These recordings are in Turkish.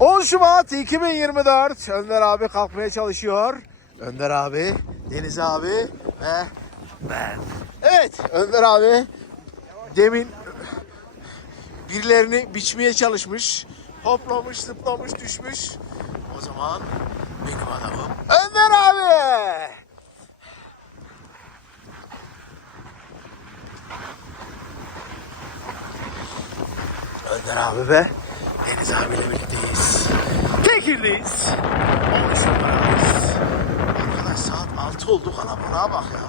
10 Şubat 2024 Önder abi kalkmaya çalışıyor. Önder abi, Deniz abi ve ben. Evet Önder abi demin birilerini biçmeye çalışmış. Hoplamış, zıplamış, düşmüş. O zaman benim adamım Önder abi. Önder abi ve Deniz abiyle birlikteyiz. Tekirliyiz. 13 numarayız. Arkadaş saat 6 oldu kalabalığa bak ya.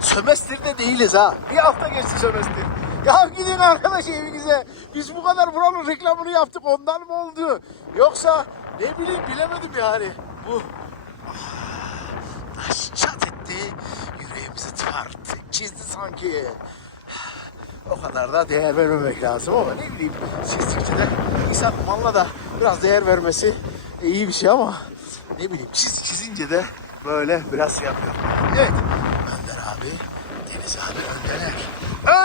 Sömestir'de değiliz ha. Bir hafta geçti sömestir. Ya gidin arkadaş evinize. Biz bu kadar buranın reklamını yaptık ondan mı oldu? Yoksa ne bileyim bilemedim yani. Bu ah, taş çat etti. Yüreğimizi tarttı. Çizdi sanki. O kadar da değer vermemek lazım ama ne bileyim çizdikçe de insan malına da biraz değer vermesi iyi bir şey ama ne bileyim çiz, çizince de böyle biraz şey yapıyor. Evet Önder abi, Deniz abi önderler.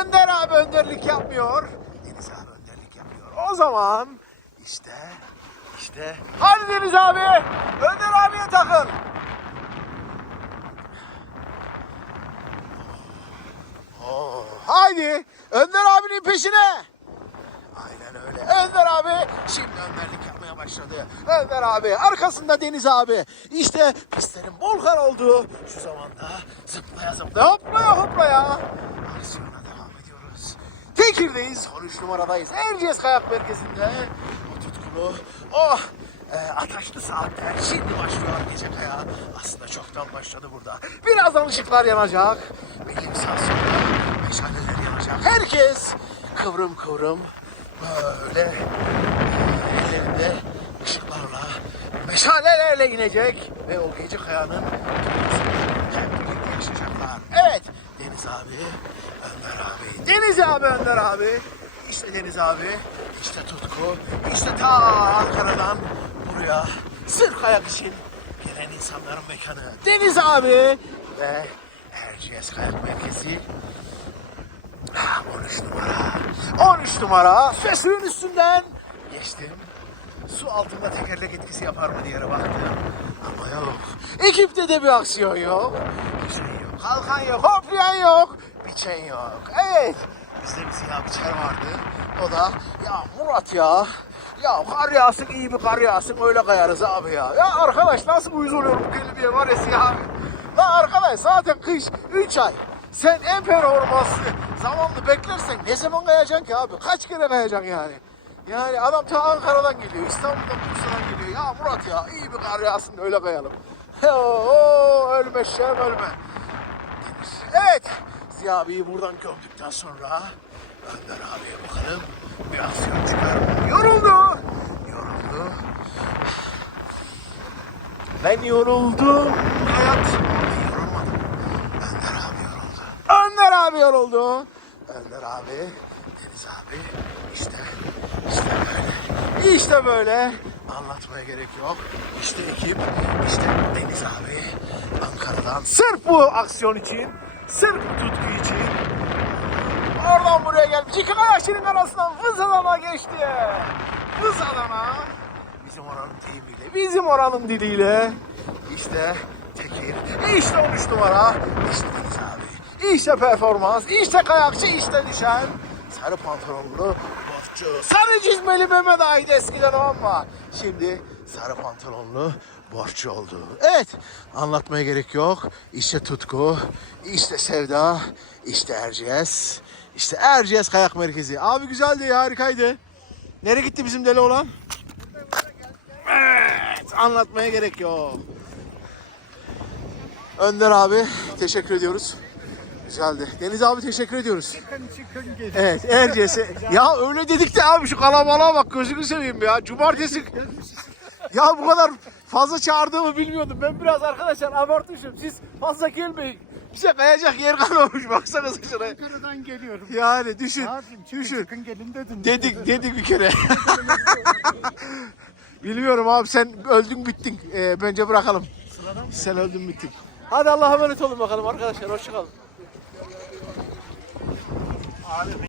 Önder abi önderlik yapmıyor. Deniz abi önderlik yapıyor. O zaman işte işte hadi Deniz abi Önder abiye takıl. Oo, haydi Önder abinin peşine. Aynen öyle. Önder abi şimdi önderlik yapmaya başladı. Önder abi arkasında Deniz abi. İşte pistlerin bol kar olduğu şu zamanda zıplaya zıplaya hoplaya hoplaya. Aksiyona devam ediyoruz. Tekir'deyiz. 13 numaradayız. Erciyes Kayak Merkezi'nde. O tutkulu, o e, ataşlı saatler şimdi başlıyor gece kayağı. Aslında çoktan başladı burada. Birazdan ışıklar yanacak. Benim sağ solda meşaleler yanacak. Herkes kıvrım kıvrım böyle e, ellerinde ışıklarla, meşalelerle inecek ve o gece kayanın hep birlikte yaşayacaklar. Evet, Deniz abi, Önder abi, Deniz abi, Önder abi, işte Deniz abi, işte Tutku, işte ta Ankara'dan buraya sırf kayak için gelen insanların mekanı. Deniz abi ve Erciyes Kayak Merkezi 13 numara. 13 numara. Suyun üstünden geçtim. Su altında tekerlek etkisi yapar mı diye baktım. Ama yok. Ekipte de bir aksiyon yok. Bir şey yok. Kalkan yok. Hoplayan yok. Biçen yok. Evet. Bizde bir siyah biçer vardı. O da ya Murat ya. Ya kar yağsın iyi bir kar yağsın öyle kayarız abi ya. Ya arkadaş nasıl uyuz oluyor bu kelimeyi var ya siyah abi. La arkadaş zaten kış 3 ay. Sen en performanslı zamanlı beklersen ne zaman kayacaksın ki abi? Kaç kere kayacaksın yani? Yani adam ta Ankara'dan geliyor, İstanbul'dan Bursa'dan geliyor. Ya Murat ya iyi bir kar yağsın öyle kayalım. Oo, ölme şem ölme. Evet, Ziya abiyi buradan gömdükten sonra Önder abiye bakalım. Bir aksiyon çıkar mı? Yoruldu. Yoruldu. Ben yoruldum. Hayat. Ben yorulmadım. Önder abi yoruldu. Önder abi yoruldu. Önder abi, Deniz abi. İşte, işte böyle. İşte böyle. Anlatmaya gerek yok. İşte ekip, işte Deniz abi. Ankara'dan sırf bu aksiyon için, sırf bu tutku için Oradan buraya gelmiş. İki kayaşçının arasından vız alana geçti. Vız alana. Bizim oranın deyimiyle, bizim oranın diliyle. İşte Tekir, işte 13 numara, işte Deniz abi. İşte performans, işte kayakçı, işte düşen. Sarı pantolonlu botçu. Sarı çizmeli Mehmet Ait eskiden o ama. Şimdi sarı pantolonlu borçlu oldu. Evet anlatmaya gerek yok. İşte tutku, işte sevda, işte Erciyes. İşte Erciyes Kayak Merkezi. Abi güzeldi, harikaydı. Nereye gitti bizim deli olan? Evet, anlatmaya gerek yok. Önder abi teşekkür ediyoruz. Güzeldi. Deniz abi teşekkür ediyoruz. Evet Erciyes'e. Ya öyle dedik de abi şu kalabalığa bak gözünü seveyim ya. Cumartesi. Ya bu kadar fazla çağırdığımı bilmiyordum. Ben biraz arkadaşlar abartmışım. Siz fazla gelmeyin. Bize kayacak yer kalmamış. Baksanıza şuraya. Ankara'dan geliyorum. Yani düşün. Ne yapayım? Çıkın Düşün. çıkın gelin dedin. Dedik dedik bir kere. Bilmiyorum abi sen öldün bittin. Ee, bence bırakalım. Sen öldün bittin. Hadi Allah'a emanet olun bakalım arkadaşlar. Hoşçakalın. Abi